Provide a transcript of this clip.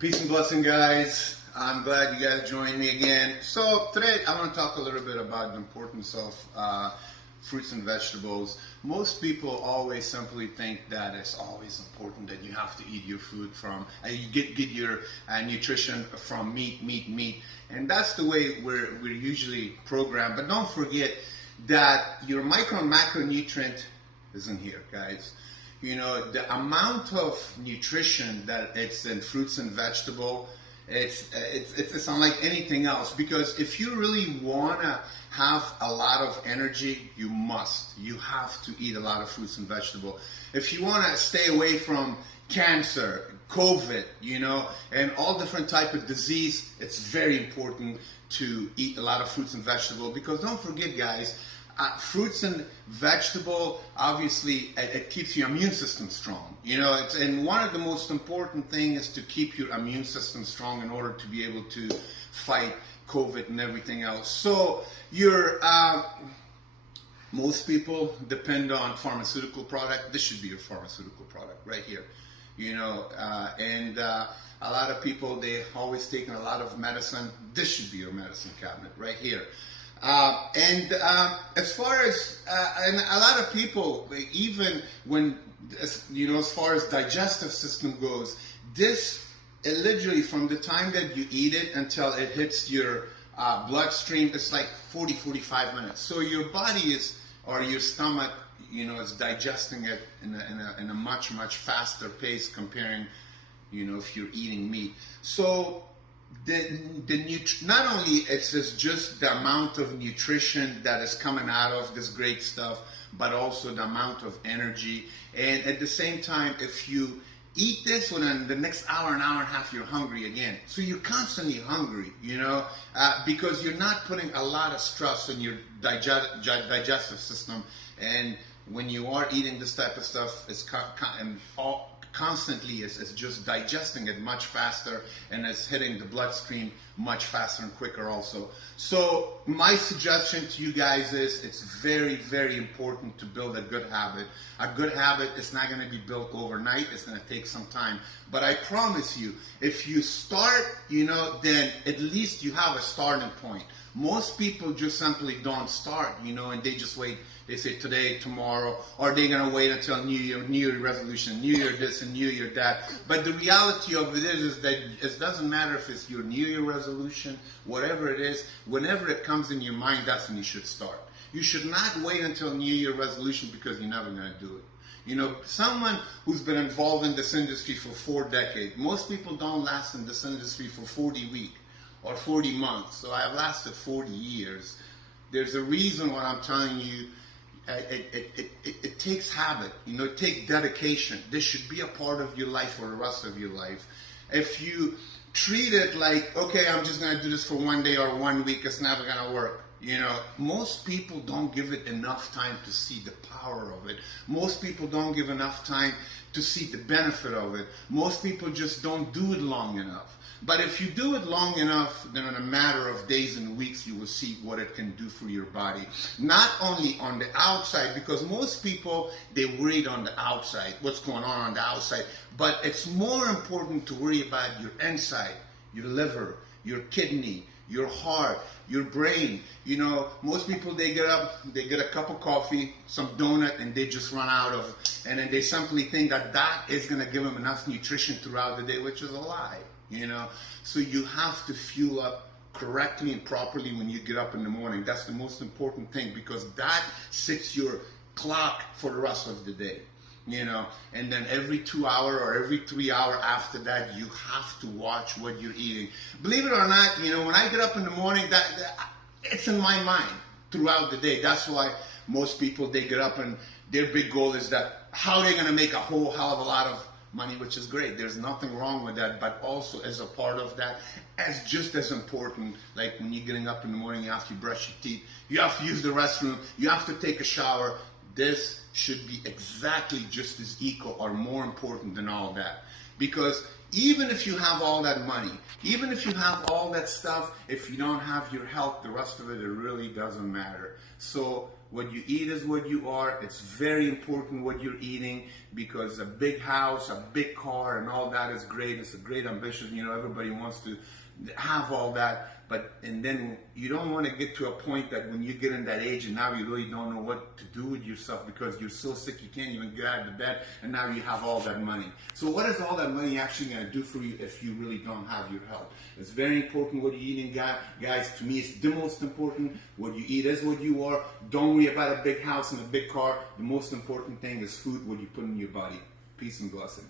Peace and blessing, guys. I'm glad you guys joined me again. So today I want to talk a little bit about the importance of fruits and vegetables. Most people always simply think that it's always important that you have to eat your food from, you get your nutrition from meat, and that's the way we're usually programmed. But don't forget that your micro and macronutrient isn't here, guys. You know, the amount of nutrition that it's in fruits and vegetable, it's unlike anything else. Because if you really wanna have a lot of energy, you have to eat a lot of fruits and vegetable. If you wanna stay away from cancer, COVID, you know, and all different type of disease, it's very important to eat a lot of fruits and vegetable. Because don't forget, guys, fruits and vegetable, obviously, it keeps your immune system strong. You know, and one of the most important things is to keep your immune system strong in order to be able to fight COVID and everything else. So most people depend on pharmaceutical product. This should be your pharmaceutical product right here. You know, a lot of people, they always taking a lot of medicine. This should be your medicine cabinet right here. As far as and a lot of people, even when, you know, as far as digestive system goes, this literally from the time that you eat it until it hits your bloodstream, it's like 45 minutes. So your body is, or your stomach, you know, is digesting it in a much faster pace comparing, you know, if you're eating meat. So not only is this just the amount of nutrition that is coming out of this great stuff, but also the amount of energy. And at the same time, if you eat this within the next hour and a half, you're hungry again. So you're constantly hungry, you know, because you're not putting a lot of stress on your digestive system. And when you are eating this type of stuff, it's constantly is just digesting it much faster, and it's hitting the bloodstream much faster and quicker also. So my suggestion to you guys is, it's very important to build a good habit. A good habit is not going to be built overnight. It's going to take some time. But I promise you, if you start, you know, then at least you have a starting point. Most people just simply don't start, you know, and they just wait. They say today, tomorrow, or they're going to wait until New Year resolution, New Year this and New Year that. But the reality of it is that it doesn't matter if it's your New Year resolution, whatever it is, whenever it comes in your mind, that's when you should start. You should not wait until New Year resolution, because you're never going to do it. You know, someone who's been involved in this industry for 4 decades, most people don't last in this industry for 40 weeks or 40 months. So I've lasted 40 years. There's a reason why I'm telling you. It takes habit, you know, it takes dedication. This should be a part of your life for the rest of your life. If you treat it like, okay, I'm just going to do this for 1 day or 1 week, it's never going to work. You know, most people don't give it enough time to see the power of it. Most people don't give enough time to see the benefit of it. Most people just don't do it long enough. But if you do it long enough, then in a matter of days and weeks, you will see what it can do for your body. Not only on the outside, because most people, they worried on the outside, what's going on the outside. But it's more important to worry about your inside, your liver, your kidney, your heart, your brain. You know, most people, they get up, they get a cup of coffee, some donut, and they just run out of, and then they simply think that that is going to give them enough nutrition throughout the day, which is a lie. You know, so you have to fuel up correctly and properly when you get up in the morning. That's the most important thing, because that sets your clock for the rest of the day. You know, and then every 2 hour or every 3 hour after that, you have to watch what you're eating. Believe it or not, you know, when I get up in the morning, that it's in my mind throughout the day. That's why most people, they get up and their big goal is that how they're going to make a whole hell of a lot of money, which is great. There's nothing wrong with that, but also as a part of that, as just as important, like when you're getting up in the morning, you have to brush your teeth, you have to use the restroom, you have to take a shower. This should be exactly just as equal or more important than all that. Because even if you have all that money, even if you have all that stuff, if you don't have your health, the rest of it really doesn't matter. So what you eat is what you are. It's very important what you're eating, because a big house, a big car, and all that is great. It's a great ambition. Everybody wants to have all that. And then you don't want to get to a point that when you get in that age and now you really don't know what to do with yourself because you're so sick you can't even get out of bed, and now you have all that money. So what is all that money actually going to do for you if you really don't have your health? It's very important what you're eating, guys. To me, it's the most important. What you eat is what you are. Don't worry about a big house and a big car. The most important thing is food, what you put in your body. Peace and blessing.